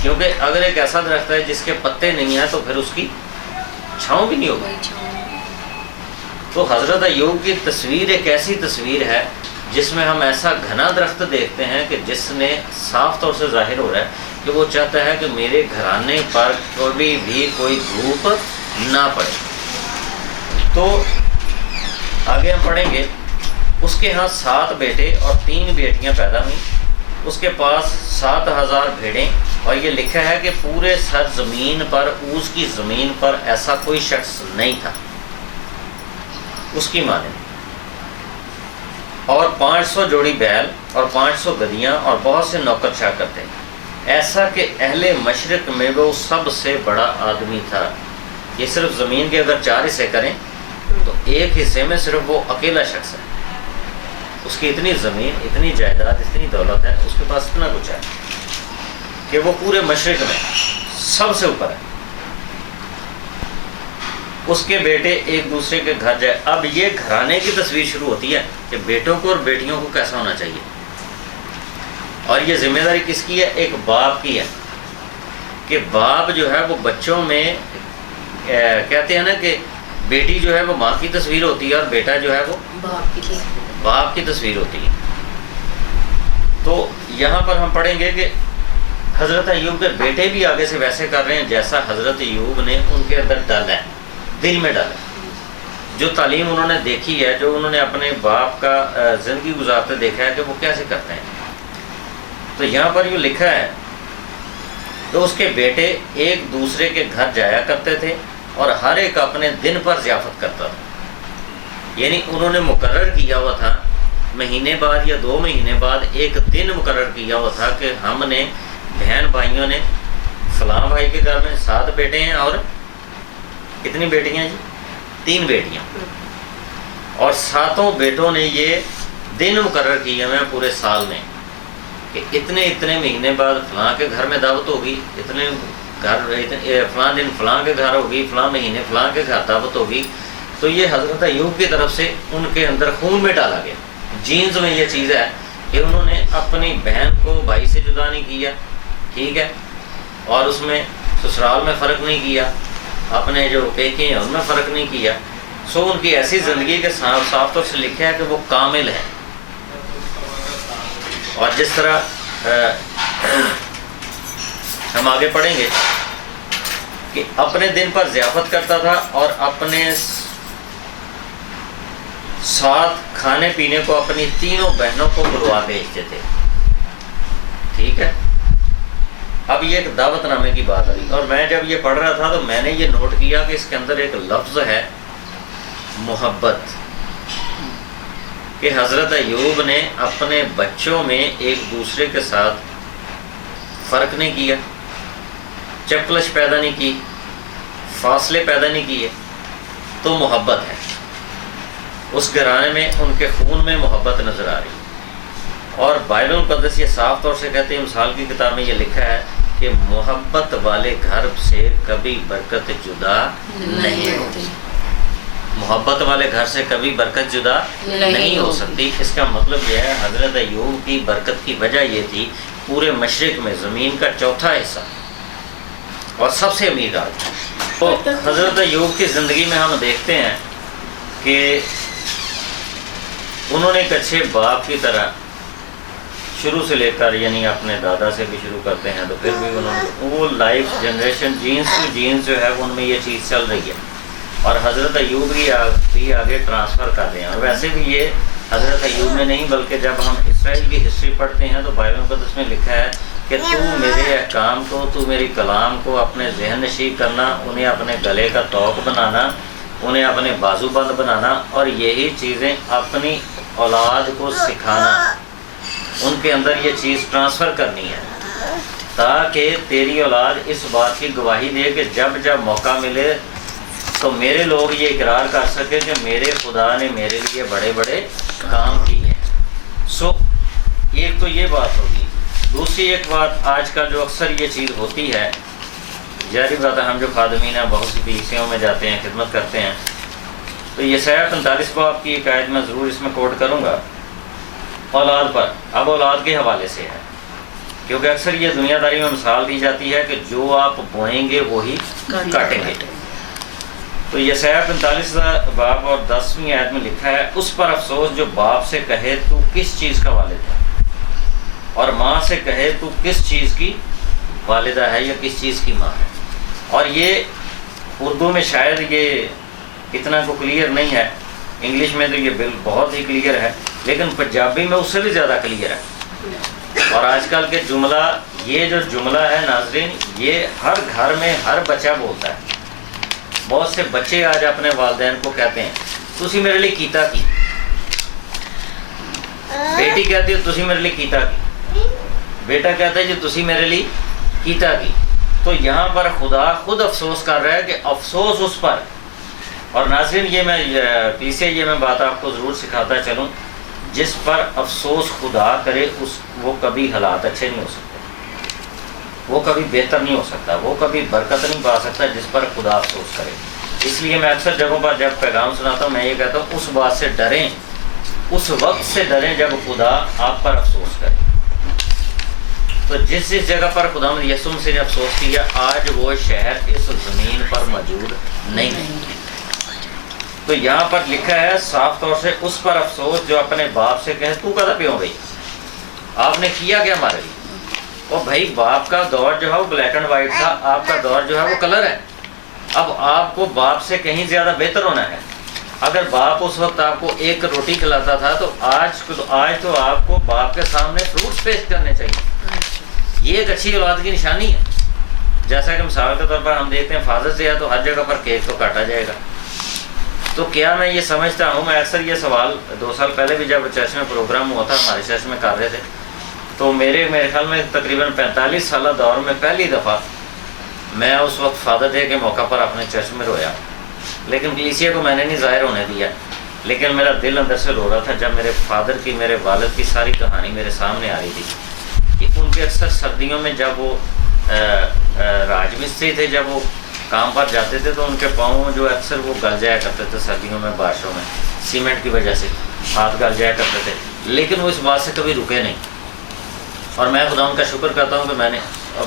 کیونکہ اگر ایک ایسا درخت ہے جس کے پتے نہیں ہیں تو پھر اس کی چھاؤں بھی نہیں ہوگی۔ تو حضرت ایوب کی تصویر ایک ایسی تصویر ہے جس میں ہم ایسا گھنا درخت دیکھتے ہیں کہ جس نے صاف طور سے ظاہر ہو رہا ہے کہ وہ چاہتا ہے کہ میرے گھرانے پر کبھی بھی کوئی دھوپ نہ پڑے۔ تو آگے ہم پڑھیں گے، اس کے ہاں 7 بیٹے اور 3 بیٹیاں پیدا ہوئیں، اس کے پاس 7,000 بھیڑیں، اور یہ لکھا ہے کہ پورے سر زمین پر، اوز کی زمین پر ایسا کوئی شخص نہیں تھا اس کی مانے، اور 500 جوڑی بیل اور 500 گدیاں اور بہت سے نوکر چاکر تھے، ایسا کہ اہل مشرق میں وہ سب سے بڑا آدمی تھا۔ یہ صرف زمین کے اگر 4 حصے کریں تو ایک حصے میں صرف وہ اکیلا شخص ہے، اس کی اتنی زمین، اتنی جائیداد، اتنی دولت ہے، اس کے پاس اتنا کچھ ہے کہ وہ پورے مشرق میں سب سے اوپر ہے۔ اس کے بیٹے ایک دوسرے کے گھر جائے۔ اب یہ گھرانے کی تصویر شروع ہوتی ہے کہ بیٹوں کو اور بیٹیوں کو کیسا ہونا چاہیے، اور یہ ذمہ داری کس کی ہے؟ ایک باپ کی ہے، کہ باپ جو ہے وہ بچوں میں کہتے ہیں نا کہ بیٹی جو ہے وہ ماں کی تصویر ہوتی ہے اور بیٹا جو ہے وہ باپ کی تصویر ہوتی ہے۔ تو یہاں پر ہم پڑھیں گے کہ حضرت ایوب کے بیٹے بھی آگے سے ویسے کر رہے ہیں جیسا حضرت ایوب نے ان کے اندر ڈالا ہے، دل میں ڈالا ہے۔ جو تعلیم انہوں نے دیکھی ہے، جو انہوں نے اپنے باپ کا زندگی گزارتے دیکھا ہے کہ وہ کیسے کرتے ہیں، تو یہاں پر یہ لکھا ہے تو اس کے بیٹے ایک دوسرے کے گھر جایا کرتے تھے اور ہر ایک اپنے دن پر ضیافت کرتا تھا، یعنی انہوں نے مقرر کیا ہوا تھا مہینے بعد یا 2 مہینے بعد ایک دن مقرر کیا ہوا تھا کہ ہم نے بہن بھائیوں نے فلاں بھائی کے گھر میں 7 بیٹے ہیں اور کتنی بیٹیاں جی؟ 3 بیٹیاں، اور 7 بیٹوں نے یہ دن مقرر کیے ہوئے ہیں پورے سال میں کہ اتنے مہینے بعد فلاں کے گھر میں دعوت ہوگی، فلاں دن فلاں کے گھر ہوگی، فلاں مہینے فلاں کے گھر دعوت ہوگی۔ تو یہ حضرت ایوب کی طرف سے ان کے اندر خون میں ڈالا گیا، جینز میں یہ چیز ہے کہ انہوں نے اپنی بہن کو بھائی سے جدا نہیں کیا، ٹھیک ہے، اور اس میں سسرال میں فرق نہیں کیا، اپنے جو پیکے ہیں ان میں فرق نہیں کیا۔ سو ان کی ایسی زندگی کے صاف طور سے لکھا ہے کہ وہ کامل ہے۔ اور جس طرح ہم آگے پڑھیں گے کہ اپنے دن پر ضیافت کرتا تھا اور اپنے ساتھ کھانے پینے کو اپنی 3 بہنوں کو بلوا بھیجتے تھے، ٹھیک ہے۔ اب یہ ایک دعوت نامے کی بات آئی، اور میں جب یہ پڑھ رہا تھا تو میں نے یہ نوٹ کیا کہ اس کے اندر ایک لفظ ہے محبت، کہ حضرت ایوب نے اپنے بچوں میں ایک دوسرے کے ساتھ فرق نہیں کیا، چپلش پیدا نہیں کی، فاصلے پیدا نہیں کیے، تو محبت ہے۔ اس گھرانے میں ان کے خون میں محبت نظر آ رہی، اور بائبل المقدس یہ صاف طور سے کہتے ہیں، مثال کی کتاب میں یہ لکھا ہے کہ محبت والے گھر سے کبھی برکت جدا نہیں ہوتی، محبت والے گھر سے کبھی برکت جدا نہیں ہو سکتی۔ اس کا مطلب یہ ہے حضرت ایوب کی برکت کی وجہ یہ تھی پورے مشرق میں زمین کا چوتھا حصہ اور سب سے امیر آدمی۔ تو حضرت ایوب کی زندگی میں ہم دیکھتے ہیں کہ انہوں نے ایک اچھے باپ کی طرح شروع سے لے کر، یعنی اپنے دادا سے بھی شروع کرتے ہیں تو پھر بھی انہوں نے وہ life generation genes to genes جو ہے ان میں یہ چیز چل رہی ہے، اور حضرت ایوب بھی آگے ٹرانسفر کرتے ہیں۔ اور ویسے بھی یہ حضرت ایوب میں نہیں بلکہ جب ہم اسرائیل کی ہسٹری پڑھتے ہیں تو بائبل مقدس میں لکھا ہے کہ تو میرے احکام کو، تو میری کلام کو اپنے ذہن نشین کرنا، انہیں اپنے گلے کا توق بنانا، انہیں اپنے بازو بند بنانا، اور یہی چیزیں اپنی اولاد کو سکھانا، ان کے اندر یہ چیز ٹرانسفر کرنی ہے تاکہ تیری اولاد اس بات کی گواہی دے کہ جب جب موقع ملے تو میرے لوگ یہ اقرار کر سکے کہ میرے خدا نے میرے لیے بڑے بڑے کام کیے ہیں۔ سو ایک تو یہ بات ہوگی۔ دوسری ایک بات، آج کل جو اکثر یہ چیز ہوتی ہے، ظاہری بات ہے ہم جو خادمین ہیں بہت سی پیسیوں میں جاتے ہیں، خدمت کرتے ہیں، تو یسعیاہ 45 باب کی ایک آیت میں ضرور اس میں کوٹ کروں گا اولاد پر۔ اب اولاد کے حوالے سے ہے، کیونکہ اکثر یہ دنیا داری میں مثال دی جاتی ہے کہ جو آپ بوئیں گے وہی کاٹیں گے۔ تو یسعیاہ 45 باب اور 10ویں آیت میں لکھا ہے، اس پر افسوس جو باپ سے کہے تو کس چیز کا والد ہے، اور ماں سے کہے تو کس چیز کی والدہ ہے یا کس چیز کی ماں ہے۔ اور یہ اردو میں شاید یہ اتنا کو کلیئر نہیں ہے، انگلش میں تو یہ بل بہت ہی کلیئر ہے، لیکن پنجابی میں اس سے بھی زیادہ کلیئر ہے۔ اور آج کل کے جملہ، یہ جو جملہ ہے ناظرین، یہ ہر گھر میں ہر بچہ بولتا ہے۔ بہت سے بچے آج اپنے والدین کو کہتے ہیں تسی میرے لیے کیتا کی، بیٹی کہتی ہے تسی میرے لیے کیتا کی، بیٹا کہتا ہے جی تسی میرے لیے کیتا کی۔ تو یہاں پر خدا خود افسوس کر رہا ہے کہ افسوس اس پر۔ اور ناظرین یہ میں پیچھے یہ میں بات آپ کو ضرور سکھاتا چلوں، جس پر افسوس خدا کرے وہ کبھی حالات اچھے نہیں ہو سکتے، وہ کبھی بہتر نہیں ہو سکتا، وہ کبھی برکت نہیں پا سکتا جس پر خدا افسوس کرے۔ اس لیے میں اکثر جگہوں پر جب پیغام سناتا ہوں میں یہ کہتا ہوں اس بات سے ڈریں، اس وقت سے ڈریں جب خدا آپ پر افسوس کرے۔ تو جس جگہ پر خدا نے یسوع مسیح نے افسوس کیا، آج وہ شہر اس زمین پر موجود نہیں ہے۔ تو یہاں پر لکھا ہے صاف طور سے، اس پر افسوس جو اپنے باپ سے کہے تو کہتا پیوں گئی، آپ نے کیا کیا ہمارے لیے۔ اور بھائی باپ کا دور جو ہے وہ بلیک اینڈ وائٹ تھا، آپ کا دور جو ہے وہ کلر ہے۔ اب آپ کو باپ سے کہیں زیادہ بہتر ہونا ہے۔ اگر باپ اس وقت آپ کو ایک روٹی کھلاتا تھا تو آج تو آپ کو باپ کے سامنے فروٹس پیش کرنے چاہیے۔ یہ ایک اچھی اولاد کی نشانی ہے۔ جیسا کہ مثال کے طور پر ہم دیکھتے ہیں فادرز ڈے ہے تو ہر جگہ پر کیک تو کاٹا جائے گا۔ تو کیا میں یہ سمجھتا ہوں، میں اکثر یہ سوال 2 سال پہلے بھی جب چرچ میں پروگرام ہوا تھا ہمارے چرچ میں کر رہے تھے، تو میرے خیال میں تقریباً 45 سالہ دور میں پہلی دفعہ میں اس وقت فادر ڈے کے موقع پر اپنے چرچ میں رویا، لیکن کلیسیا کو میں نے نہیں ظاہر ہونے دیا، لیکن میرا دل اندر سے رو رہا تھا جب میرے فادر کی، میرے والد کی ساری کہانی میرے سامنے آ رہی تھی کہ ان کے اکثر سردیوں میں جب وہ راج مستری تھے، جب وہ کام پر جاتے تھے تو ان کے پاؤں جو اکثر وہ گل جایا کرتے تھے سردیوں میں، بارشوں میں سیمنٹ کی وجہ سے ہاتھ گل جایا کرتے تھے، لیکن وہ اس بات سے کبھی رکے نہیں۔ اور میں خدا ان کا شکر کرتا ہوں کہ میں نے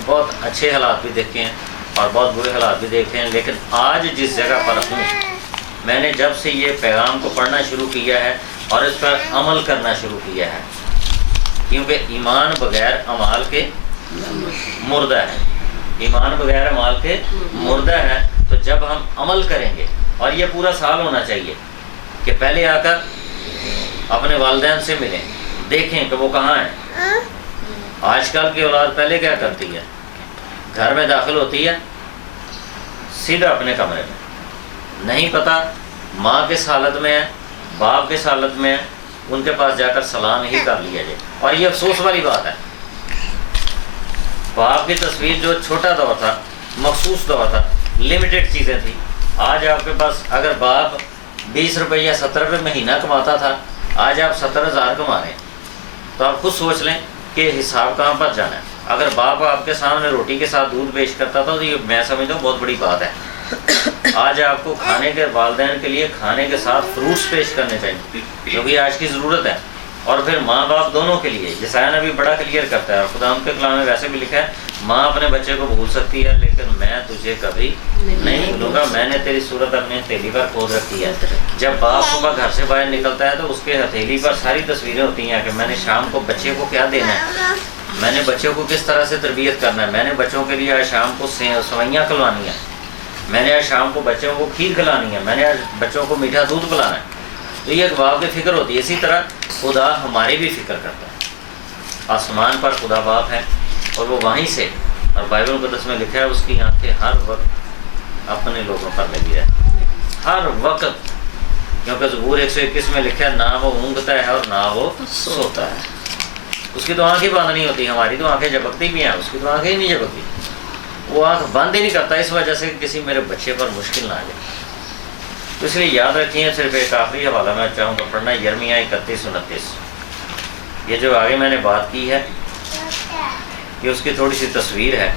بہت اچھے حالات بھی دیکھے ہیں اور بہت برے حالات بھی دیکھے ہیں، لیکن آج جس جگہ پر ہوں، میں نے جب سے یہ پیغام کو پڑھنا شروع کیا ہے اور اس پر عمل کرنا شروع کیا ہے، کیونکہ ایمان بغیر اعمال کے مردہ ہے، ایمان بغیر اعمال کے مردہ ہے۔ تو جب ہم عمل کریں گے، اور یہ پورا سال ہونا چاہیے کہ پہلے آ کر اپنے والدین سے ملیں، دیکھیں کہ وہ کہاں ہیں۔ آج کل کی اولاد پہلے کیا کرتی ہے، گھر میں داخل ہوتی ہے سیدھا اپنے کمرے میں، نہیں پتہ ماں کس حالت میں ہے، باپ کس حالت میں ہے، ان کے پاس جا کر سلام ہی کر لیا جائے۔ اور یہ افسوس والی بات ہے، باپ کی تصویر جو چھوٹا دور تھا، مخصوص دور تھا، لمیٹڈ چیزیں تھیں، آج آپ کے پاس اگر باپ 20 روپے یا 70 روپے مہینہ کماتا تھا، آج آپ 70,000 کما رہے ہیں، تو آپ خود سوچ لیں کہ حساب کہاں پر جانا ہے۔ اگر باپ آپ کے سامنے روٹی کے ساتھ دودھ پیش کرتا تھا تو یہ میں سمجھتا ہوں بہت بڑی بات ہے۔ آج آپ کو کھانے کے والدین کے لیے کھانے کے ساتھ فروٹس پیش کرنے چاہیے، کیونکہ آج کی ضرورت ہے، اور پھر ماں باپ دونوں کے لیے۔ یسایہ نبی بڑا کلیئر کرتا ہے، اور خدا ان کے کلام میں ویسے بھی لکھا ہے، ماں اپنے بچے کو بھول سکتی ہے لیکن میں تجھے کبھی نہیں بھولوں گا، میں نے تیری صورت اپنی ہتھیلی پر کھود رکھی ہے۔ جب باپ صبح گھر سے باہر نکلتا ہے تو اس کے ہتھیلی پر ساری تصویریں ہوتی ہیں کہ میں نے شام کو بچے کو کیا دینا ہے، میں نے بچوں کو کس طرح سے تربیت کرنا ہے، میں نے بچوں کے لیے آج شام کو سوئیاں کھلوانی ہیں، میں نے آج شام کو بچوں کو کھیر کھلانی ہے، میں نے آج بچوں کو میٹھا دودھ پلانا ہے۔ تو یہ ایک باپ کی فکر ہوتی ہے۔ اسی طرح خدا ہماری بھی فکر کرتا ہے۔ آسمان پر خدا باپ ہے اور وہ وہیں سے، اور بائبل مقدس میں لکھا ہے اس کی آنکھیں ہر وقت اپنے لوگوں پر لگی رہتی ہیں، ہر وقت، کیونکہ زبور 121 میں لکھا ہے، نہ وہ اونگتا ہے اور نہ وہ سوتا ہے۔ اس کی تو آنکھ ہی بند نہیں ہوتی، ہماری تو آنکھیں جھپکتی بھی ہیں، اس کی تو آنکھیں ہی نہیں جھپکتی، وہ آنکھ بند ہی نہیں کرتا، اس وجہ سے کسی میرے بچے پر مشکل نہ آ جائے۔ تو اس لیے یاد رکھیے، صرف ایک آخری حوالہ میں چاہوں گا پڑھنا، یرمیہ 31-29۔ یہ جو آگے میں نے بات کی ہے یہ اس کی تھوڑی سی تصویر ہے۔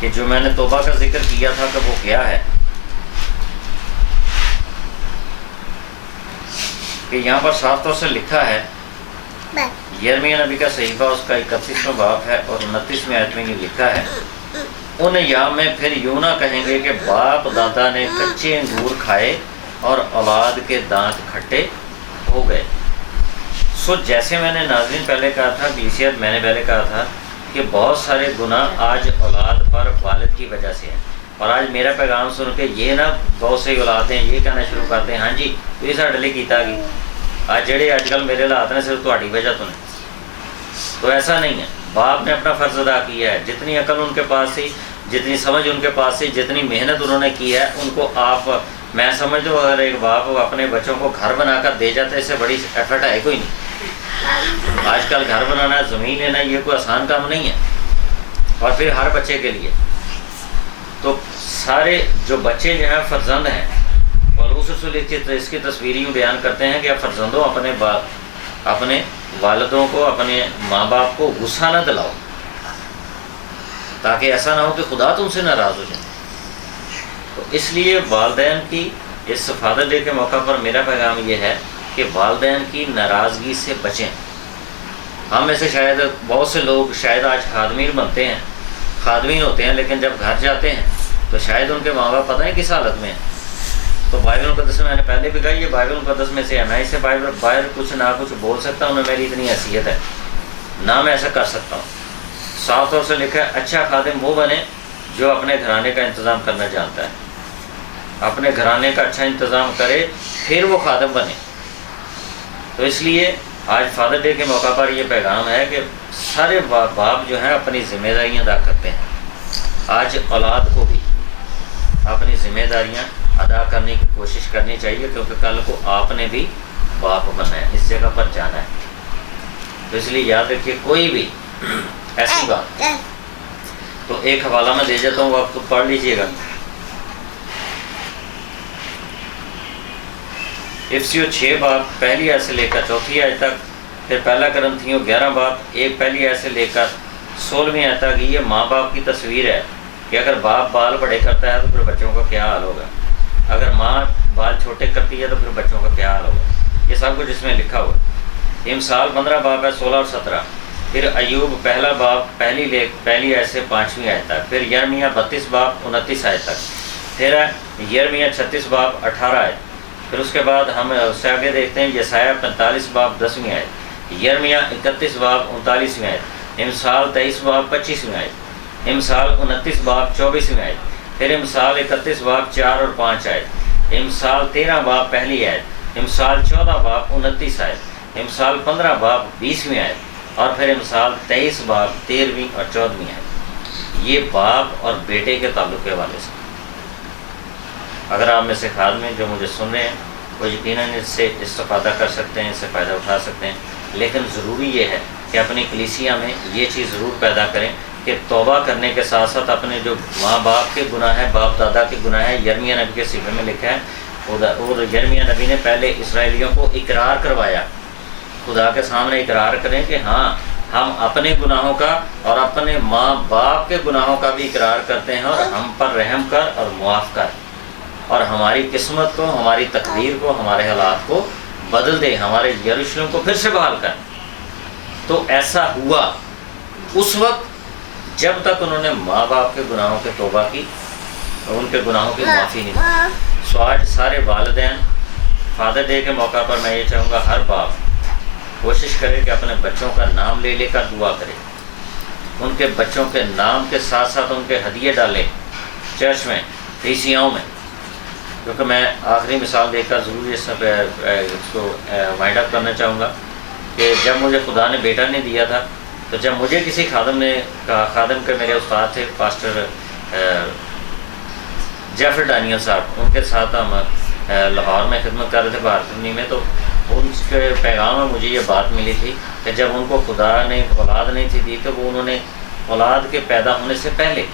کہ جو میں نے توبہ کا ذکر کیا تھا کہ وہ کیا ہے، کہ یہاں پر صاف طور سے لکھا ہے، یرمیہ نبی کا صحیفہ اس کا 31واں باب ہے اور 29ویں آیت میں یہ لکھا ہے، ان ایام میں پھر یوں نہ کہیں گے کہ باپ دادا نے کچے انگور کھائے اور اولاد کے دانت کھٹے ہو گئے۔ سو جیسے میں نے ناظرین پہلے کہا تھا، کلیسیات میں نے پہلے کہا تھا کہ بہت سارے گناہ آج اولاد پر والد کی وجہ سے ہیں، اور آج میرا پیغام سن کے یہ نہ بہت سی اولادیں یہ کہنا شروع کرتے ہیں، ہاں جی یہ ساڈے لیے کیتا گی، آج جڑے آج کل میرے حالات نے صرف تہاڈی وجہ تو نہیں۔ تو ایسا نہیں ہے، باپ نے اپنا فرض ادا کیا ہے، جتنی عقل ان کے پاس تھی، جتنی سمجھ ان کے پاس تھی، جتنی محنت انہوں نے کی ہے، ان کو آپ، میں سمجھتا ہوں اگر ایک باپ اپنے بچوں کو گھر بنا کر دے جاتا ہے، اس سے بڑی ایفرٹ ہے کوئی نہیں۔ آج کل گھر بنانا، زمین لینا، یہ کوئی آسان کام نہیں ہے، اور پھر ہر بچے کے لیے۔ تو سارے جو بچے جو ہیں فرزند ہیں، اور اس کی تصویریوں بیان کرتے ہیں کہ آپ فرزندوں اپنے والدوں کو، اپنے ماں باپ کو غصہ نہ دلاؤ، تاکہ ایسا نہ ہو کہ خدا تم سے ناراض ہو جائے۔ تو اس لیے والدین کی اس فادر ڈے کے موقع پر میرا پیغام یہ ہے کہ والدین کی ناراضگی سے بچیں۔ ہم میں سے شاید بہت سے لوگ شاید آج خادمین بنتے ہیں، خادمین ہوتے ہیں، لیکن جب گھر جاتے ہیں تو شاید ان کے ماں باپ پتہ نہیں کس حالت میں ہیں۔ تو بائبل مقدس میں نے پہلے بھی کہا، یہ بائبل مقدس میں سے ہے، میں اسے باہر کچھ نہ کچھ بول سکتا ہوں، نہ میری اتنی حیثیت ہے، نہ میں ایسا کر سکتا ہوں۔ صاف طور سے لکھا ہے، اچھا خادم وہ بنے جو اپنے گھرانے کا انتظام کرنا جانتا ہے، اپنے گھرانے کا اچھا انتظام کرے پھر وہ خادم بنے۔ تو اس لیے آج فادر ڈے کے موقع پر یہ پیغام ہے کہ سارے باپ جو ہیں اپنی ذمہ داریاں ادا کرتے ہیں، آج اولاد کو بھی اپنی ذمہ داریاں ادا کرنے کی کوشش کرنی چاہیے، کیونکہ کل کو آپ نے بھی باپ بننا ہے، اس جگہ پر جانا ہے۔ تو اس لیے یاد رکھیے، کوئی بھی ایسی بات، تو ایک حوالہ میں دے جاتا ہوں، آپ کو پڑھ لیجئے گا۔ افسیو 6 باب پہلی آیت سے لے کر 4 آیت تک، پھر پہلا کرنتھیوں 11 باب 1 پہلی آیت سے لے کر 16 آیت تک۔ یہ ماں باپ کی تصویر ہے کہ اگر باپ بال بڑے کرتا ہے تو پھر بچوں کا کیا حال ہوگا، اگر ماں بال چھوٹے کرتی ہے تو پھر بچوں کا کیا حال ہوگا، یہ سب کچھ اس میں لکھا ہوا ہے۔ امثال 15 باب ہے 16 اور 17، پھر ایوب پہلا باب پہلی آیت سے 5ویں آیت تک، پھر یرمیہ 32 باب 29 آیت تک، پھر یرمیہ 36 باب 18 آیت، پھر اس کے بعد ہم اس سے آگے دیکھتے ہیں یسایہ 45 باب 10ویں آیت، یرمیہ 31 باب 39ویں آیت، امثال 23 باب 25ویں آیت، امثال 29 باب 24ویں آیت، پھر امثال 31 باب 4 اور 5 آیت، امثال 13 باب پہلی آیت، امثال 14 باب 29 آیت، امثال 15 باب 20ویں آیت اور پھر امثال 23 باب 13ویں اور 14ویں آیت، یہ باپ اور بیٹے کے تعلق کے حوالے سے۔ اگر آپ میں سے خادم جو مجھے سن رہے ہیں وہ یقیناً اس سے استفادہ کر سکتے ہیں، اس سے فائدہ اٹھا سکتے ہیں، لیکن ضروری یہ ہے کہ اپنی کلیسیا میں یہ چیز ضرور پیدا کریں کہ توبہ کرنے کے ساتھ ساتھ اپنے جو ماں باپ کے گناہ ہیں، باپ دادا کے گناہ ہیں، یرمیہ نبی کے صحیفے میں لکھا ہے، اور یرمیہ نبی نے پہلے اسرائیلیوں کو اقرار کروایا، خدا کے سامنے اقرار کریں کہ ہاں ہم اپنے گناہوں کا اور اپنے ماں باپ کے گناہوں کا بھی اقرار کرتے ہیں، اور ہم پر رحم کر اور معاف کر، اور ہماری قسمت کو، ہماری تقدیر کو، ہمارے حالات کو بدل دے، ہمارے یروشلم کو پھر سے بحال کر۔ تو ایسا ہوا اس وقت جب تک انہوں نے ماں باپ کے گناہوں کی توبہ کی اور ان کے گناہوں کی معافی نہیں دی۔ سو آج سارے والدین فادر ڈے کے موقع پر میں یہ چاہوں گا ہر باپ کوشش کرے کہ اپنے بچوں کا نام لے لے کر دعا کرے، ان کے بچوں کے نام کے ساتھ ساتھ ان کے ہدیے ڈالیں چرچ میں، کلیسیاؤں میں، کیونکہ میں آخری مثال دیکھ کر ضرور اس کو وائنڈ اپ کرنا چاہوں گا کہ جب مجھے خدا نے بیٹا نہیں دیا تھا تو جب مجھے کسی خادم نے کہا، خادم کے میرے استاد تھے پاسٹر جیفر ڈینیل صاحب، ان کے ساتھ ہم لاہور میں خدمت کر رہے تھے بھارتنی میں، تو ان کے پیغام میں مجھے یہ بات ملی تھی کہ جب ان کو خدا نے اولاد نہیں تھی دی تو وہ انہوں نے اولاد کے پیدا ہونے سے پہلے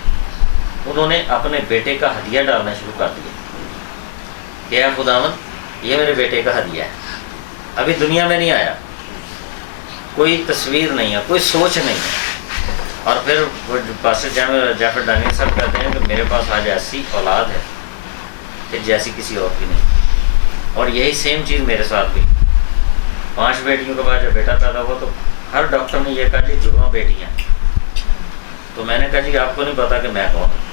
انہوں نے اپنے بیٹے کا ہدیہ ڈالنا شروع کر دیا کہ اے خداوند یہ میرے بیٹے کا ہدیہ ہے، ابھی دنیا میں نہیں آیا، کوئی تصویر نہیں ہے، کوئی سوچ نہیں ہے، اور پھر پاسٹر جیفر ڈینیل صاحب کہتے ہیں کہ میرے پاس آج ایسی اولاد ہے کہ جیسی کسی اور کی نہیں، اور یہی سیم چیز میرے ساتھ بھی، 5 بیٹیوں کے بعد جب بیٹا پیدا ہوا تو ہر ڈاکٹر نے یہ کہا جی جڑواں بیٹیاں، تو میں نے کہا جی آپ کو نہیں پتا کہ میں کون ہوں،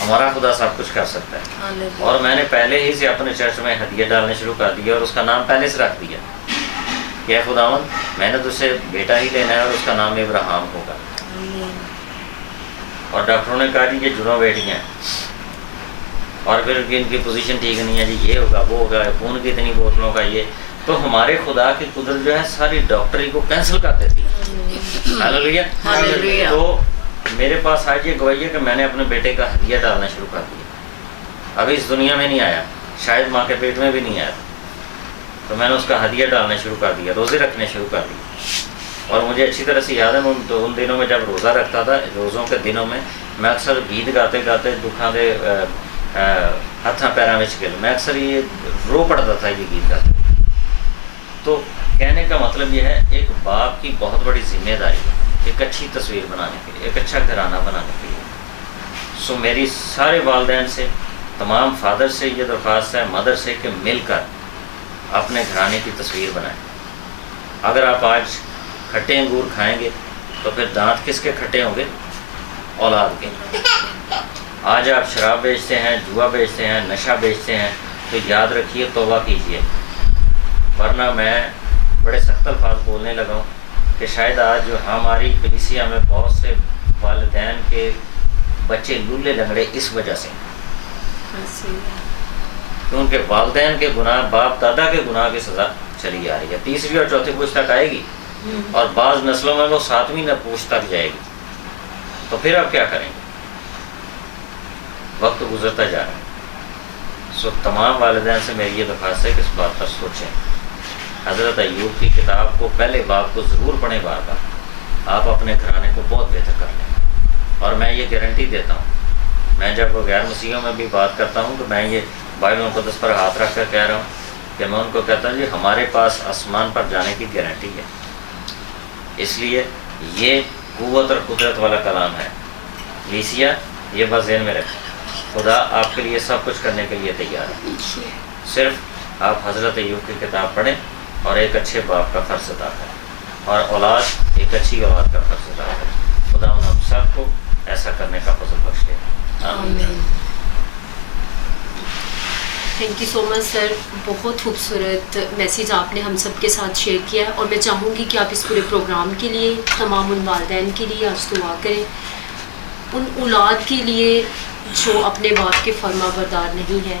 ہمارا خدا سب کچھ کر سکتا ہے، اور میں نے پہلے ہی سے اپنے چرچ میں ہدیے ڈالنے شروع کر دیا اور اس کا نام پہلے سے رکھ دیا کہ خداوند میں نے تجھ سے بیٹا ہی لینا ہے اور اس کا نام ابراہیم ہوگا، اور ڈاکٹروں نے کہا جی یہ جڑواں بیٹیاں ہیں، اور پھر ان کی پوزیشن ٹھیک نہیں ہے جی، یہ ہوگا وہ ہوگا، خون کی اتنی بوتلوں کا یہ، تو ہمارے خدا کی قدرت جو ہے ساری ڈاکٹری کو کینسل کر دیتی ہے۔ ہاللیلویا۔ تو میرے پاس آج یہ گواہی ہے کہ میں نے اپنے بیٹے کا ہدیہ ڈالنا شروع کر دیا، ابھی اس دنیا میں نہیں آیا، شاید ماں کے پیٹ میں بھی نہیں آیا، تو میں نے اس کا ہدیہ ڈالنا شروع کر دیا، روزے رکھنے شروع کر دیے، اور مجھے اچھی طرح سے یاد ہے ان دنوں میں جب روزہ رکھتا تھا، روزوں کے دنوں میں میں اکثر گیت گاتے گاتے دکھاں دے ہاتھاں پیراں وچ گل، میں اکثر یہ رو پڑتا تھا یہ گیت گاتے۔ تو کہنے کا مطلب یہ ہے ایک باپ کی بہت بڑی ذمہ داری ہے ایک اچھی تصویر بنانے کے لیے، ایک اچھا گھرانہ بنانے کے لیے۔ سو میری سارے والدین سے، تمام فادر سے یہ درخواست ہے، مدر سے، کہ مل کر اپنے گھرانے کی تصویر بنائیں۔ اگر آپ آج کھٹے انگور کھائیں گے تو پھر دانت کس کے کھٹے ہوں گے؟ اولاد کے۔ آج آپ شراب بیچتے ہیں، جوا بیچتے ہیں، نشہ بیچتے ہیں، تو یاد رکھیے توبہ کیجیے، ورنہ میں بڑے سخت الفاظ بولنے لگا ہوں کہ شاید آج جو ہماری کلیسیا میں بہت سے والدین کے بچے لولے لنگڑے اس وجہ سے، کہ ان کے والدین کے گناہ، باپ دادا کے گناہ کی سزا چلی آ رہی ہے، 3 اور 4 پوچھ تک آئے گی، اور بعض نسلوں میں وہ 7ویں پوچھ تک جائے گی، تو پھر آپ کیا کریں گے؟ وقت گزرتا جا رہا ہے۔ سو تمام والدین سے میری یہ درخواست ہے کہ اس بات پر سوچیں۔ حضرت ایوب کی کتاب کو پہلے باب کو ضرور پڑھیں بار بار، آپ اپنے گھرانے کو بہت بہتر کر لیں، اور میں یہ گارنٹی دیتا ہوں، میں جب غیر مسیحیوں میں بھی بات کرتا ہوں تو میں یہ بائبل مقدس پر ہاتھ رکھ کر کہہ رہا ہوں کہ میں ان کو کہتا ہوں جی ہمارے پاس آسمان پر جانے کی گارنٹی ہے، اس لیے یہ قوت اور قدرت والا کلام ہے، لیسیا یہ بس ذہن میں رکھیں، خدا آپ کے لیے سب کچھ کرنے کے لیے تیار ہے، صرف آپ حضرت ایوب کی کتاب پڑھیں اور ایک اچھے باپ کا فرض ادا کریں، اور اولاد ایک اچھی اولاد کا فرض ادا کریں۔ خدا ہم سب کو ایسا کرنے کا فضل بخشے۔ آمین۔ تھینک یو سو مچ سر، بہت خوبصورت میسیج آپ نے ہم سب کے ساتھ شیئر کیا، اور میں چاہوں گی کہ آپ اس پورے پروگرام کے لیے تمام ان والدین کے لیے آج دعا کریں، ان اولاد کے لیے جو اپنے باپ کے فرما بردار نہیں ہیں،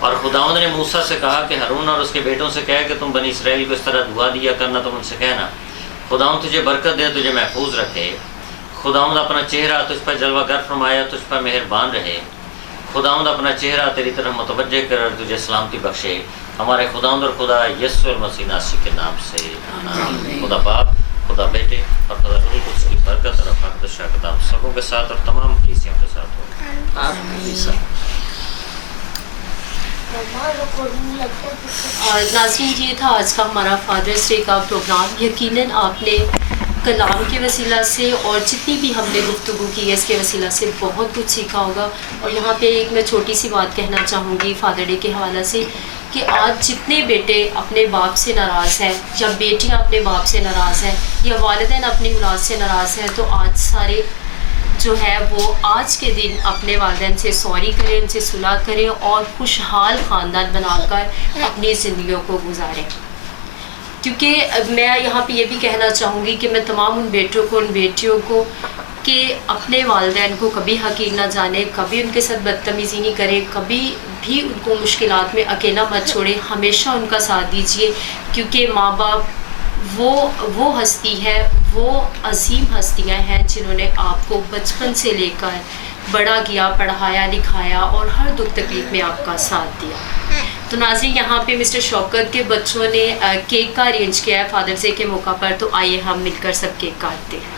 اور خداوند نے موسیٰ سے کہا کہ ہارون اور اس کے بیٹوں سے کہے کہ تم بنی اسرائیل کو اس طرح دعا دیا کرنا، تم ان سے کہنا خداوند تجھے برکت دے، تجھے محفوظ رکھے، خداوند اپنا چہرہ تجھ پر جلوہ گر فرمایا، تجھ پر مہربان رہے، خداوند اپنا چہرہ تیری طرف متوجہ کر اور تجھے سلامتی بخشے، ہمارے خداوند اور خدا یسوع المسیح ناصری کے نام سے آمین۔ خدا باپ، خدا بیٹے اور خدا روح القدس کی برکت اور رفاقت و شراکت آپ سبوں کے ساتھ اور تمام کلیسیوں کے ساتھ ہو۔ اور ناظرین، یہ تھا آج کا ہمارا فادرس ڈے کا پروگرام۔ یقیناً آپ نے کلام کے وسیلہ سے اور جتنی بھی ہم نے گفتگو کی ہے اس کے وسیلہ سے بہت کچھ سیکھا ہوگا۔ اور یہاں پہ ایک میں چھوٹی سی بات کہنا چاہوں گی فادر ڈے کے حوالے سے کہ آج جتنے بیٹے اپنے باپ سے ناراض ہیں یا بیٹیاں اپنے باپ سے ناراض ہیں یا والدین اپنی اولاد سے ناراض ہیں، تو آج سارے جو ہے وہ آج کے دن اپنے والدین سے سوری کریں، ان سے صلح کریں اور خوشحال خاندان بنا کر اپنی زندگیوں کو گزاریں۔ کیونکہ میں یہاں پہ یہ بھی کہنا چاہوں گی کہ میں تمام ان بیٹوں کو، ان بیٹیوں کو کہ اپنے والدین کو کبھی حقیر نہ جانیں، کبھی ان کے ساتھ بدتمیزی نہیں کریں، کبھی بھی ان کو مشکلات میں اکیلا مت چھوڑیں، ہمیشہ ان کا ساتھ دیجیے، کیونکہ ماں باپ وہ ہستی ہے، وہ عظیم ہستیاں ہیں جنہوں نے آپ کو بچپن سے لے کر بڑا کیا، پڑھایا لکھایا اور ہر دکھ تکلیف میں آپ کا ساتھ دیا۔ تو ناظرین، یہاں پہ مسٹر شوکت کے بچوں نے کیک کا ارینج کیا ہے فادرس ڈے کے موقع پر، تو آئیے ہم مل کر سب کیک کاٹتے ہیں۔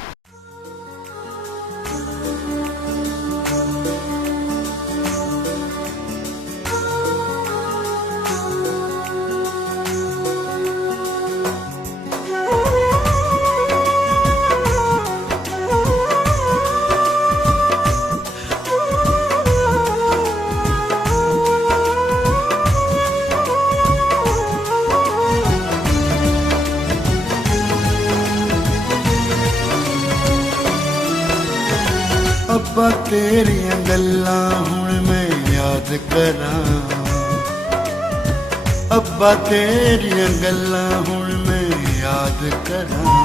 ابا تیریاں گلاں ہن میں یاد کراں، ابا تیریاں گلاں ہن میں یاد کراں،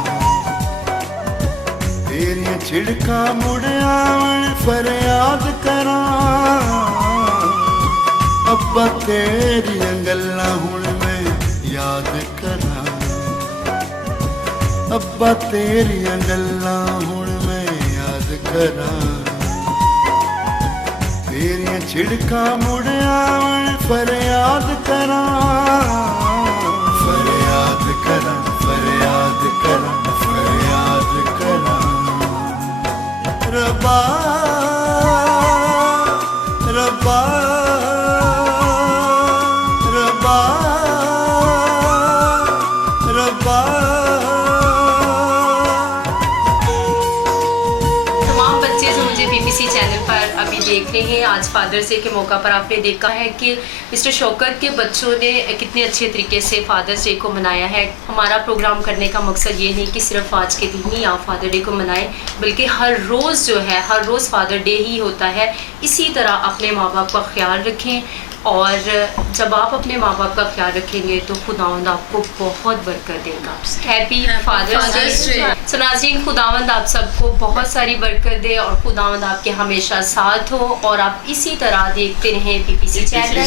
تیریاں چھڑکاں مڑ آون فریاد کراں، ابا تیریاں گلاں ہن میں یاد کراں، ابا تیریاں گلاں ہن میں یاد کراں، تیریاں چھڑکاں مڑ آون فریاد کراں، فریاد کراں، فریاد کراں، فریاد کراں، ربا ربا ربا ربا۔ تمام بچے جو مجھے BBC چینل پر ابھی دیکھ رہے ہیں، آج فادرس ڈے کے موقع پر آپ نے دیکھا ہے کہ مسٹر شوکت کے بچوں نے کتنے اچھے طریقے سے فادرس ڈے کو منایا ہے۔ ہمارا پروگرام کرنے کا مقصد یہ نہیں کہ صرف آج کے دن ہی آپ فادر ڈے کو منائیں، بلکہ ہر روز جو ہے، ہر روز فادر ڈے ہی ہوتا ہے۔ اسی طرح اپنے ماں باپ کا خیال رکھیں، اور جب آپ اپنے ماں باپ کا خیال رکھیں گے تو خداوند آپ کو بہت برکت دے گا۔ Happy فادرس day. سو ناظرین، خداوند آپ سب کو بہت ساری برکت دے اور خداوند آپ کے ہمیشہ ساتھ ہو، اور آپ اسی طرح دیکھتے رہیں BBC چینل۔